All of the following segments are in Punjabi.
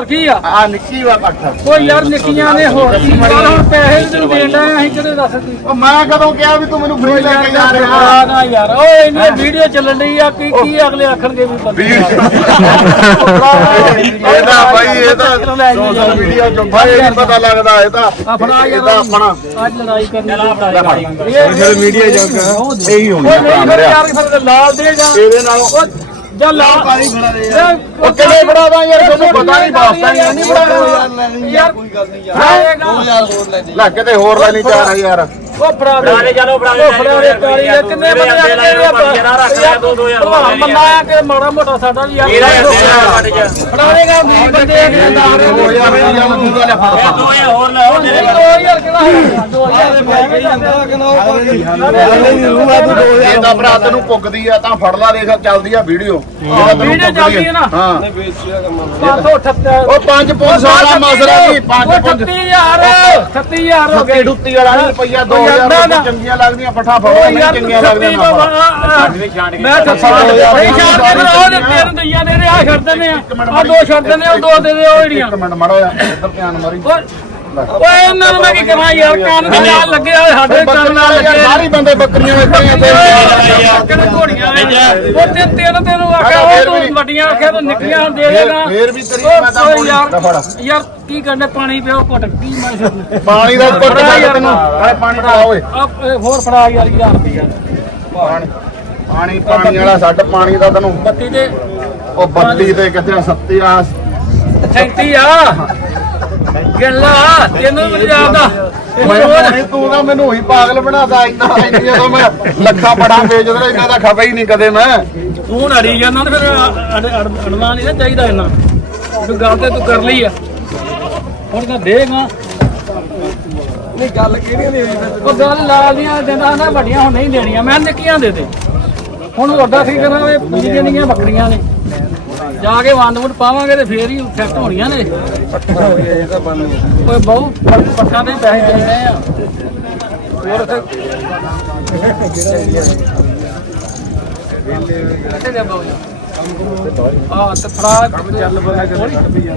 ਹੋਰ ਕੀ ਆ? ਆ ਨਿੱਕੀ ਵਾ ਪੱਠ ਕੋਈ ਯਾਰ ਨਿੱਕੀਆਂ ਨੇ ਹੋਰ ਕੀ ਯਾਰ ਹੁਣ ਪੈਸੇ ਤੈਨੂੰ ਦੇਣ ਦਾ ਅਸੀਂ ਕਿਹੜੇ ਦੱਸ ਤੀ? ਉਹ ਮੈਂ ਕਦੋਂ ਕਿਹਾ ਵੀ ਤੂੰ ਮੈਨੂੰ ਫ੍ਰੀ ਲੈ ਕੇ ਜਾ ਰਿਹਾ? ਨਾ ਯਾਰ। ਓਏ ਇੰਨੀ ਵੀਡੀਓ ਚੱਲਣ ਡਈ ਆ ਕੀ ਕੀ ਅਗਲੇ ਆਖਣਗੇ ਵੀ ਬੰਦੇ ਇਹਦਾ ਬਾਈ ਇਹਦਾ ਸੋਸ਼ਲ ਮੀਡੀਆ ਚੋਂ। ਬਾਈ ਇਹ ਨਹੀਂ ਪਤਾ ਲੱਗਦਾ ਇਹਦਾ ਆਪਣਾ ਯਾਰ ਆਪਣਾ। ਅੱਜ ਲੜਾਈ ਕਰਨੀ ਸੋਸ਼ਲ ਮੀਡੀਆ ਜੋਗ ਇਹੀ ਹੋਣੀ ਯਾਰ ਫਿਰ ਲਾਲ ਦੇ ਜਾ ਇਹਦੇ ਨਾਲ ਜਾ ਲਾਲ ਪਾਣੀ ਖੜਾ ਦੇ ਯਾਰ, ਉਹ ਕਿਵੇਂ ਬਣਾਦਾ ਯਾਰ? ਤੁਹਾਨੂੰ ਪਤਾ ਨਹੀਂ ਵਾਸਤਾ ਨਹੀਂ ਨਹੀਂ ਬਣਾਦਾ ਯਾਰ ਕੋਈ ਗੱਲ ਨਹੀਂ ਯਾਰ। ਲੈ ਕਿਤੇ ਹੋਰ ਲੈ ਨਹੀਂ ਚਾਹ ਯਾਰ। ਉਹ ਫੜਾ ਦੇ। ਫੜਾ ਚਲੋ ਫੜਾ ਦੇ ਉਹ ਫੜਾ ਦੇ ਕਾਲੀ ਆ ਕਿੰਨੇ ਮੇਰੇ ਬੰਦੇ ਜਰਾ ਰੱਖ ਲਿਆ ਦੋ ਦੋ ਹਜ਼ਾਰ ਭਲਵਾਨ ਬੰਦਾ ਆ ਕਿ ਮਾੜਾ ਮੋਟਾ ਸਾਡਾ ਵੀ ਯਾਰ ਫੜਾ ਦੇਗਾ ਗਰੀਬ ਬੰਦੇ ਆ ਕਿ ਦਾਰ ਦੋ ਯਾਰ ਲੱਗੂਗਾ ਲੈ ਫੜ ਦੋ ਹਜ਼ਾਰ ਹੋਰ ਲੈ ਹੋਰ ਦੇ ਦੇ। ਹਜ਼ਾਰ ਕਿਹੜਾ ਹੈ ਦੋ ਹਜ਼ਾਰ ਦੇ ਪੈ ਗਏ ਇਹਦਾ ਭਰਾ ਤੈਨੂੰ ਪੁੱਗਦੀ ਆ ਤਾਂ ਫੜ ਲਾ ਦੇਖ ਚੱਲਦੀ ਆ ਵੀਡੀਓ ਵੀਡੀਓ ਚੱਲਦੀ ਆ ਨਾ। ਹਾਂ। 578 ਉਹ ਪੰਜ ਪੁੰਜ ਸਾਰਾ ਮਸਲਾ ਨਹੀਂ ਪੰਜ ਪੁੰਜ 36000 36000 ਹੋ ਕੇ ਗਏ। ਡੁੱਤੀ ਵਾਲਾ ਨਹੀਂ ਰੁਪਈਆ 2000 ਰੁਪਏ ਚੰਗੀਆਂ ਲੱਗਦੀਆਂ ਪੱਠਾ ਫੜੋ ਨਹੀਂ ਚੰਗੀਆਂ ਲੱਗਦੀਆਂ ਨਾ। ਮੈਂ ਛੱਤੀ ਨਹੀਂ ਛੱਡ ਕੇ ਉਹ ਦੇ ਤਿੰਨ ਦਈਆਂ ਦੇ ਆ ਛੱਡ ਦਿੰਦੇ ਆ। ਆ ਦੋ ਛੱਡ ਦਿੰਦੇ ਆ ਦੋ ਦੇ ਦੇ ਉਹ ਜਿਹੜੀਆਂ। ਇੱਕ ਮਿੰਟ ਮੜੋ ਇੱਧਰ ਧਿਆਨ ਮਾਰੀ। ਓਏ ਇਹਨਾਂ ਨੂੰ ਮੈਂ ਕੀ ਕਰਾਂ ਯਾਰ ਕੰਨ ਦੇ ਨਾਲ ਲੱਗੇ ਆ ਸਾਡੇ ਕੰਨ ਨਾਲ ਲੱਗੇ ਸਾਰੀ ਬੰਦੇ ਬੱਕਰੀਆਂ ਵੇਚਦੇ ਆ ਕਿਹੜੇ ਘੋੜੀਆਂ ਤੇ ਤਿੰਨ ਤੈਨੂੰ ਆਖਿਆ ਉਹ ਤੂੰ ਵੱਡੀਆਂ ਆਖਿਆ ਤੂੰ ਨਿੱਕੀਆਂ ਦੇ ਦੇਗਾ ਫੇਰ ਵੀ ਤੇਰੀ ਮੈਂ ਤਾਂ ਯਾਰ ਯਾਰ ਕੀ ਕਰਨੇ ਪਾਣੀ ਪਿਓ ਘੁੱਟ ਕੀ ਮੈਂ ਪਾਣੀ ਦਾ ਯਾਰ। ਤੈਨੂੰ। ਨਾਲੇ ਪਾਣੀ ਫੜਾ ਓਏ। ਹੋਰ ਫੜਾ ਯਾਰ ਯਾਰ ਪਾਣੀ ਪਾਣੀ ਪਾਣੀ ਵਾਲਾ ਛੱਡ ਪਾਣੀ ਦਾ ਤੈਨੂੰ। ਬੱਤੀ ਦੇ। ਉਹ ਬੱਤੀ ਤੇ ਕਿੱਥੇ ਸੱਤੀ ਆ। 37 ਆ। ਗੱਲਾ ਤੈਨੂੰ ਵੀ ਜਾਦਾ ਮੈਂ ਤੂੰ ਨਾ ਮੈਨੂੰ ਉਹੀ ਪਾਗਲ ਬਣਾਦਾ ਇੰਨਾ ਇੰਨੀ ਜਦੋਂ ਮੈਂ ਲੱਖਾਂ ਬੜਾ ਵੇਚਦਾ ਇਹਨਾਂ ਦਾ ਖਪਾ ਹੀ ਨਹੀਂ ਕਦੇ ਮੈਂ। ਤੂੰ ਨੜੀ ਜਾਂਦਾ ਤੇ ਫਿਰ ਅੜ- ਅੜ- ਅੜਨਾ ਨਹੀਂ ਨਾ ਚਾਹੀਦਾ ਇੰਨਾ। ਤੂੰ ਗੱਲ ਤੇ ਤੂੰ ਕਰ ਲਈ ਆ। ਹੁਣ ਤਾਂ ਦੇਗਾ ਨਹੀਂ ਗੱਲ ਕਿਹੜੀ ਨਹੀਂ ਉਹ ਗੱਲ ਲਾਲ ਦੀਆਂ ਦਿੰਦਾ ਨਾ ਵੱਡੀਆਂ ਹੁਣ ਨਹੀਂ ਦੇਣੀਆਂ। ਮੈਂ ਨਿੱਕੀਆਂ ਦੇ ਦੇ। ਹੁਣ ਵੱਡਾ ਕਰਾਂ ਇਹ ਜਣੀਆਂ ਬੱਕਰੀਆਂ ਨੇ। ਜਾ ਕੇ ਵੰਡ ਵੰਡ ਪਾਵਾਂਗੇ ਤੇ ਫੇਰ ਹੀ ਫਿੱਟ ਹੋਣੀਆਂ ਨੇ। ਓਏ ਬਹੁ ਪੱਠਾਂ ਦੇ ਪੈਸੇ ਦੇਣੇ ਆ। ਹੋਰ ਤੇ ਦੇ ਬਾਬੂ ਆ ਤੇ ਫੜਾ ਚੱਲ ਬੰਦਾ ਥੋੜੀ ਸੈਂਤੀ ਹੈ।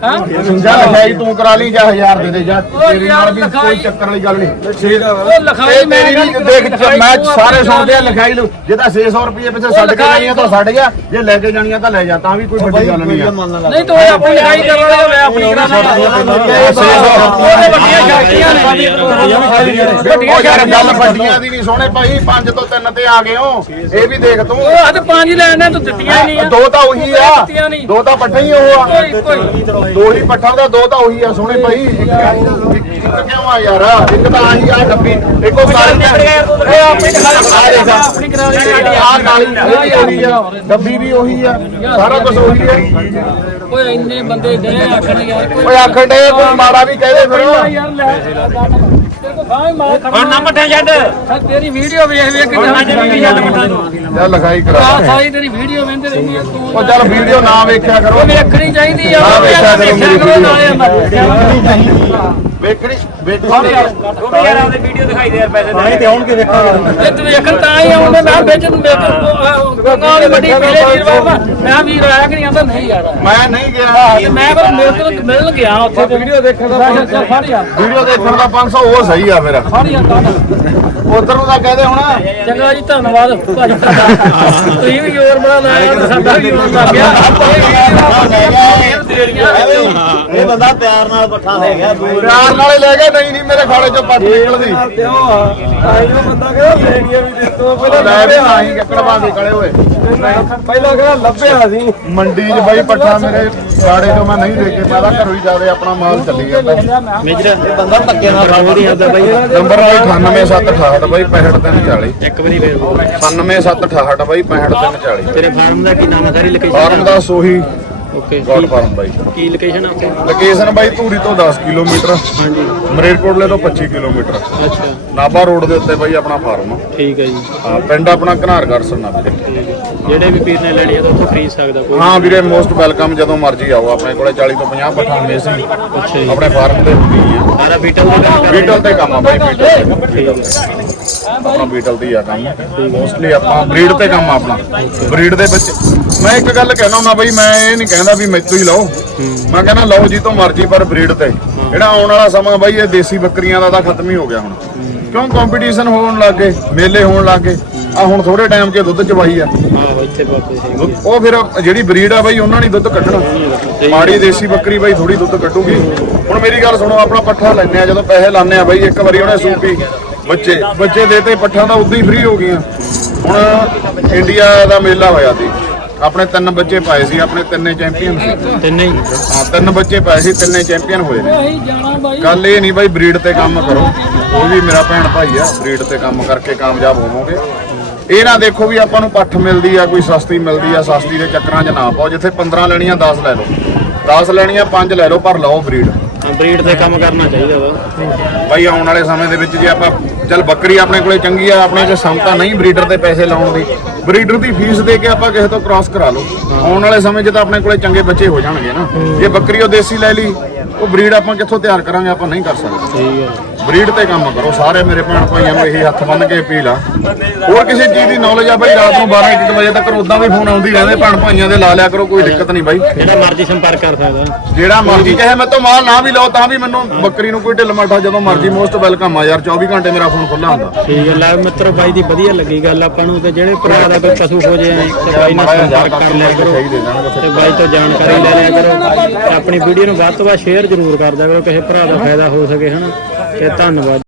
ਜਾ ਲਿਖਾਈ ਤੂੰ ਕਰਾ ਲਈ ਜਾਂ ਹਜ਼ਾਰ ਦੇ ਦੇ ਜਾ ਤੇਰੇ ਨਾਲ ਵੀ ਕੋਈ ਚੱਕਰ ਵਾਲੀ ਗੱਲ ਨਹੀਂ। ਉਹ ਲਿਖਾਈ ਇਹ ਮੈਂ ਤੇਰੀ ਵੀ ਦੇਖ ਮੈਂ ਸਾਰੇ ਸੁਣਦੇ ਆ ਲਿਖਾਈ ਲੂ ਜੇ ਤਾਂ 600 ਰੁਪਏ ਪਿੱਛੇ ਛੱਡ ਕੇ ਜਾਣੀਆਂ ਤਾਂ ਛੱਡ ਗਿਆ। ਜੇ ਲੈ ਕੇ ਜਾਣੀਆਂ ਤਾਂ ਲੈ ਜਾ ਤਾਂ ਵੀ ਕੋਈ ਵੱਡੀ ਗੱਲ ਨਹੀਂ ਆ। ਨਹੀਂ ਤੂੰ ਆਪਣੀ ਲਿਖਾਈ ਕਰ ਰਿਹਾ ਮੈਂ ਆਪਣੀ ਕਰਾਣਾ ਉਹਦੇ ਵੱਡੀਆਂ ਸ਼ਰਤੀਆਂ ਨੇ। ਉਹ ਯਾਰ ਗੱਲ ਵੱਡੀਆਂ ਦੀ ਨਹੀਂ ਸੋਹਣੇ ਭਾਈ ਪੰਜ ਤੋਂ ਤਿੰਨ ਤੇ ਆ ਗਏ ਹੋ। ਇਹ ਵੀ ਦੇਖ ਤੂੰ। ਉਹ ਅੱਜ ਪੰਜ ਲੈਣੇ ਤੂੰ ਦਿੱਤੀਆਂ ਨਹੀਂ ਆ। ਦੋ ਤਾਂ ਉਹੀ ਆ। ਦੋ ਤਾਂ ਪੱਠੇ ਹੀ ਉਹ ਆ। ਦੋ ਹੀ ਪੱਠਾ ਦਾ ਦੋ ਤਾਂ ਉਹੀ ਆ ਸੋਹਣੇ ਭਾਈ। ਇੱਕ ਕਿਉਂ ਆ ਯਾਰ? ਇੱਕ ਤਾਂ ਆਹੀ ਆ ਡੱਬੀ। ਇੱਕੋ ਕਾਲੀ ਇਹ ਆਪਣੀ ਕਰਾ ਆਪਣੀ ਕਰਾ ਲਈ। ਆ ਕਾਲੀ ਉਹੀ ਆ। ਡੱਬੀ ਵੀ ਉਹੀ ਆ। ਸਾਰਾ ਕੁਝ ਉਹੀ ਆ। ਓਏ ਇੰਨੇ ਬੰਦੇ ਦੇ ਆਖਣ ਯਾਰ ਕੋਈ ਓਏ ਆਖਣ ਡੇ ਕੋਈ ਮਾੜਾ ਵੀ ਕਹਦੇ ਫਿਰ। ਯਾਰ ਲੈ। ਹੁਣ ਨਾ ਮੱਠਾ ਛੱਡ ਸਰ ਤੇਰੀ ਵੀਡੀਓ ਵੇਖ ਵੇਖ ਕੇ ਹੁਣ ਛੱਡ ਮੱਠਾ ਨੂੰ। ਚੱਲ ਲਿਖਾਈ ਕਰਾ। ਆ ਸਾਰੀ ਤੇਰੀ ਵੀਡੀਓ ਵੇਂਦੇ ਰਹਿੰਦੀ ਆ ਤੂੰ ਉਹ ਚੱਲ ਵੀਡੀਓ ਨਾ ਵੇਖਿਆ ਕਰੋ। ਵੇਖਣੀ ਚਾਹੀਦੀ ਆ ਉਹ ਵੇਖਿਆ ਕਰੋ ਮੇਰੀ ਵੇਖਣੀ ਵੇਖਣੀ ਉਹ ਵੀ ਯਾਰ ਆਪਦੇ ਵੀਡੀਓ ਦਿਖਾਈ ਦੇ ਯਾਰ ਪੈਸੇ ਦੇ ਤੇ ਆਉਣ ਕੇ ਵੇਖਾਂਗੇ ਤੂੰ ਵੇਖਣ ਤਾਂ ਹੀ ਆਉਂਦੇ ਮੈਂ ਵਿੱਚ ਨੂੰ ਵੇਖ ਗੰਗਾ ਵਾਲੀ ਵੱਡੀ ਪੀਲੇ ਵੀਰ ਬਾਬਾ ਮੈਂ ਵੀਰ ਆਇਆ ਕਿ ਨਹੀਂ ਆਂਦਾ? ਨਹੀਂ ਯਾਰ। ਮੈਂ ਨਹੀਂ ਗਿਆ। ਤੇ ਮੈਂ ਮੇਰੇ ਤੋਂ ਮਿਲਣ ਗਿਆ ਉੱਥੇ ਤੇ। ਵੀਡੀਓ ਦੇਖਣ ਦਾ ਚੱਲ ਫੜ ਯਾਰ। ਵੀਡੀਓ ਦੇਖਣ ਦਾ 500 ਉਹ ਸਹੀ ਆ ਫਿਰ। ਫੜ ਯਾਰ ਕੱਢ ਉਧਰ ਨੂੰ ਤਾਂ ਕਹਦੇ ਹੁਣ। ਚੰਗਾ ਜੀ ਧੰਨਵਾਦ। ਭਾਜੀ ਤੁਹਾਡਾ। ਤੁਸੀਂ ਵੀ ਜ਼ੋਰ ਬੜਾ ਲਾਇਆ ਤੇ ਸਾਡਾ ਵੀ ਜ਼ੋਰ ਲੱਗ ਗਿਆ। ਇਹ ਬੰਦਾ ਪਿਆਰ ਨਾਲ ਪੱਠਾ ਲੈ ਗਿਆ ਪਿਆਰ ਨਾਲ ਹੀ ਲੈ ਗਏ ਨਹੀਂ ਨਹੀਂ ਮੇਰੇ ਖਾਲੇ ਚੋਂ ਪੱਟ ਨਿਕਲਦੀ। ਆਈਓ ਬੰਦਾ ਕਹਿੰਦਾ ਲੈਣੀਆਂ ਵੀ ਦਿੱਤੋ ਲੈ ਵੀ ਆਹੀ ਕੱਕੜ ਬਾਂਦੇ ਕਲੇ ਹੋਏ। ਪਹਿਲਾਂ ਕਹਿੰਦਾ ਲੱਭਿਆ ਸੀ। ਮੰਡੀ 'ਚ ਬਾਈ ਪੱਠਾ ਮੇਰੇ ਗਾੜੇ ਤੋਂ ਮੈਂ ਨਹੀਂ ਦੇ ਕੇ ਮੈਂ ਤਾਂ ਘਰੋਂ ਹੀ ਜਾਦੇ ਆਪਣਾ ਮਾਲ ਚੱਲੀ ਜਾਂਦਾ। ਮੇਜਰ ਬੰਦਾ ਧੱਕੇ ਨਾਲ ਨਹੀਂ ਆਉਂਦਾ ਬਾਈ। ਨੰਬਰ ਬਾਈ 98768 ਬਾਈ 65340 ਇੱਕ ਵਾਰੀ ਫੇਰ 98768 ਬਾਈ 65340 ਤੇਰੇ ਫਾਰਮ ਦਾ ਕੀ ਨਾਮ ਹੈ ਸਾਰੀ ਲੋਕੇਸ਼ਨ ਫਾਰਮ ਦਾ ਸੋਹੀ ਓਕੇ ਗੋਡ ਫਾਰਮ ਬਾਈ। ਕੀ ਲੋਕੇਸ਼ਨ ਆ ਆਪਣੀ? ਲੋਕੇਸ਼ਨ ਬਾਈ ਧੂਰੀ ਤੋਂ 10 ਕਿਲੋਮੀਟਰ। ਹਾਂਜੀ। ਮਰੇਰਕੋਟਲੇ ਤੋਂ 25 ਕਿਲੋਮੀਟਰ। ਅੱਛਾ। ਨਾਭਾ ਰੋਡ ਦੇ ਉੱਤੇ ਬਾਈ ਆਪਣਾ ਫਾਰਮ ਆ। ਠੀਕ ਹੈ ਜੀ। ਹਾਂ, ਪਿੰਡ ਆਪਣਾ ਘਨਾਰਗੜ੍ਹ ਸਰਨਾ ਵੀਰੇ ਠੀਕ ਹੈ ਜਿਹੜੇ ਵੀ ਪੀਰ ਨੇ ਲੈਣੀ ਆ ਤਾਂ ਉੱਥੋਂ ਖਰੀਦ ਸਕਦਾ ਕੋਈ। ਹਾਂ ਵੀਰੇ ਮੋਸਟ ਵੈਲਕਮ ਜਦੋਂ ਮਰਜ਼ੀ ਆਓ। ਆਪਣੇ ਕੋਲੇ 40 ਤੋਂ 50 ਪੱਠਾ ਮੇਸੀ ਅੱਛਾ ਜੀ। ਆਪਣੇ ਫਾਰਮ ਤੇ ਹੁੰਦੀ ਆ। ਸਾਰਾ ਬੀਟਲ ਦਾ ਕੰਮ ਬੀਟਲ ਤੇ ਕੰਮ ਆ ਬਾਈ ਬੀਟਲ ਤੇ। ਠੀਕ ਹੈ ਆਪਣਾ ਬੀਟਲ ਦੀ ਆ ਕੰਮ। ਮੋਸਟਲੀ ਆਪਾਂ ਬਰੀਡ ਤੇ ਕੰਮ ਆਪਣਾ। ਬਰੀਡ ਦੇ ਵਿੱਚ ਮੈਂ ਇੱਕ ਗੱਲ ਕਹਿਣਾ ਹੁੰਦਾ ਬਈ ਮੈਂ ਇਹ ਨਹੀਂ ਕਹਿੰਦਾ ਵੀ ਮੈਥੋਂ ਹੀ ਲਓ। ਮੈਂ ਕਹਿੰਦਾ ਲਓ ਜੀ ਤੋਂ ਮਰਜ਼ੀ ਪਰ ਬਰੀਡ ਤੇ। ਜਿਹੜਾ ਆਉਣ ਵਾਲਾ ਸਮਾਂ ਬਾਈ ਇਹ ਦੇਸੀ ਬੱਕਰੀਆਂ ਦਾ ਤਾਂ ਖਤਮ ਹੀ ਹੋ ਗਿਆ ਹੁਣ। ਕਿਉਂ ਕੰਪੀਟੀਸ਼ਨ ਹੋਣ ਲੱਗ ਗਏ ਮੇਲੇ ਹੋਣ ਲੱਗ ਗਏ। ਆ ਹੁਣ ਥੋੜੇ ਟਾਈਮ 'ਚ ਦੁੱਧ ਚਵਾਈ ਆ। ਉਹ ਫਿਰ ਜਿਹੜੀ ਬਰੀਡ ਆ ਬਾਈ ਉਹਨਾਂ ਨੇ ਦੁੱਧ ਕੱਢਣਾ। ਮਾੜੀ ਦੇਸੀ ਬੱਕਰੀ ਬਾਈ ਥੋੜੀ ਦੁੱਧ ਕੱਢੂਗੀ। ਹੁਣ ਮੇਰੀ ਗੱਲ ਸੁਣੋ ਆਪਣਾ ਪੱਠਾ ਲੈਣੇ ਆ। ਜਦੋਂ ਪੈਸੇ ਲਾਣੇ ਆ ਬਾਈ ਇੱਕ ਵਾਰੀ ਉਹਨੇ ਸੂਪੀ। ਬੱਚੇ ਬੱਚੇ ਦੇਤੇ ਪੱਠਾ ਤਾਂ ਉਦੋਂ ਹੀ ਫ੍ਰੀ ਹੋ ਗਈਆਂ। ਹੁਣ ਇੰਡੀਆ ਦਾ ਮੇਲਾ ਹੋਇਆ ਸੀ। ਆਪਣੇ ਤਿੰਨ ਬੱਚੇ ਪਾਏ ਸੀ ਆਪਣੇ ਤਿੰਨੇ ਚੈਂਪੀਅਨ ਸੀ। ਤਿੰਨੇ ਹੀ। ਹਾਂ ਤਿੰਨ ਬੱਚੇ ਪਾਏ ਸੀ ਤਿੰਨੇ ਚੈਂਪੀਅਨ ਹੋਏ ਨੇ। ਗੱਲ ਇਹ ਨਹੀਂ ਬਾਈ ਬਰੀਡ ਤੇ ਕੰਮ ਕਰੋ। ਉਹ ਵੀ ਮੇਰਾ ਭੈਣ ਭਾਈ ਆ ਬਰੀਡ ਤੇ ਕੰਮ ਕਰਕੇ ਕਾਮਯਾਬ ਹੋਵੋਗੇ। ਇਹ ਨਾ ਦੇਖੋ ਵੀ ਆਪਾਂ ਨੂੰ ਪੱਠ ਮਿਲਦੀ ਆ ਕੋਈ ਸਸਤੀ ਮਿਲਦੀ ਆ ਸਸਤੀ ਦੇ ਚੱਕਰਾਂ 'ਚ ਨਾ ਪਾਓ। ਜਿੱਥੇ 15 ਲੈਣੀਆਂ 10 ਲੈ ਲਓ। 10 ਲੈਣੀਆਂ 5 ਲੈ ਲਓ ਪਰ ਲਓ ਬਰੀਡ। ਬਰੀਡ ਤੇ ਕੰਮ ਕਰਨਾ ਚਾਹੀਦਾ ਵਾ। ਬਾਈ ਆਉਣ ਵਾਲੇ ਸਮੇਂ ਦੇ ਵਿੱਚ ਜੇ ਆਪਾਂ ਚੱਲ ਬੱਕਰੀ ਆਪਣੇ ਕੋਲੇ ਚੰਗੀ ਆ ਆਪਣੇ 'ਚ ਸਮਤਾ ਨਹੀਂ ਬਰੀਡਰ ਤੇ ਪੈਸੇ ਲਾਉਣ ਦੀ ਬਰੀਡਰ ਦੀ ਫੀਸ ਦੇ ਕੇ ਆਪਾਂ ਕਿਸੇ ਤੋਂ ਕ੍ਰਾਸ ਕਰਾ ਲਓ। ਆਉਣ ਵਾਲੇ ਸਮੇਂ 'ਚ ਤਾਂ ਆਪਣੇ ਕੋਲੇ ਚੰਗੇ ਬੱਚੇ ਹੋ ਜਾਣਗੇ ਨਾ। ਜੇ ਬੱਕਰੀ ਉਹ ਦੇਸੀ ਲੈ ਲਈ ਉਹ ਬਰੀਡ ਆਪਾਂ ਕਿੱਥੋਂ ਤਿਆਰ ਕਰਾਂਗੇ ਆਪਾਂ ਨਹੀਂ ਕਰ ਸਕਦੇ। ਸਹੀ ਗੱਲ ਬਰੀਡ ਤੇ ਕੰਮ ਕਰੋ ਸਾਰੇ ਮੇਰੇ ਭੈਣ ਭਾਈਆਂ ਨੂੰ ਇਹੀ ਹੱਥ ਬੰਨ ਕੇ ਅਪੀਲ ਆ। ਹੋਰ ਕਿਸੇ ਚੀਜ਼ ਦੀ ਨੌਲੇਜ ਆ ਬਾਈ ਰਾਤ ਨੂੰ 12 1 ਵਜੇ ਤੱਕ ਉਦਾਂ ਵੀ ਫੋਨ ਆਉਂਦੀ ਰਹਿੰਦੇ ਭੈਣ ਭਾਈਆਂ ਦੇ ਲਾ ਲਿਆ ਕਰੋ ਕੋਈ ਦਿੱਕਤ ਨਹੀਂ ਬਾਈ। ਜਿਹੜਾ ਮਰਜ਼ੀ ਸੰਪਰਕ ਕਰ ਸਕਦਾ। ਜਿਹੜਾ ਮਰਜ਼ੀ ਚਾਹੇ ਮੈਂ ਤੋਂ ਮਾਲ ਨਾ ਵੀ ਲਓ ਤਾਂ ਵੀ ਮੈਨੂੰ ਬੱਕਰੀ ਨੂੰ ਕੋਈ ਢਿੱਲ ਮੱਠਾ ਜਦੋਂ ਮਰਜ਼ੀ ਮੋਸਟ ਵੈਲਕਮ ਆ ਯਾਰ 24 ਘੰਟੇ ਮੇਰਾ ਫੋਨ ਖੁੱਲਾ ਹੁੰਦਾ। ਠੀਕ ਹੈ ਲੈ ਮਿੱਤਰੋ ਬਾਈ ਦੀ ਵਧੀਆ ਲੱਗੀ ਗੱਲ ਆਪਾਂ ਨੂੰ ਤੇ ਜਿਹੜੇ ਭਰਾ ਦਾ ਕੋਈ ਪਸ਼ੂ ਹੋ ਜੇ ਤੇ ਬਾਈ ਨਾਲ ਸੰਪਰਕ ਕਰ ਲਿਆ ਕਰੋ ਤੇ ਬਾਈ ਤੋਂ ਜਾਣਕਾਰੀ ਲੈ ਲਿਆ ਕਰੋ ਤੇ ਆਪਣੀ ਵੀਡੀਓ ਨੂੰ ਵੱਧ ਤੋਂ ਵੱਧ ਸ਼ੇਅਰ ਜ਼ਰੂਰ ਕਰ ਦਿਆ ਕਰੋ ਕਿਸੇ ਭਰਾ ਦਾ ਫਾਇਦਾ ਹੋ ਸਕੇ ਹਨਾ? ਤੇ ਧੰਨਵਾਦ।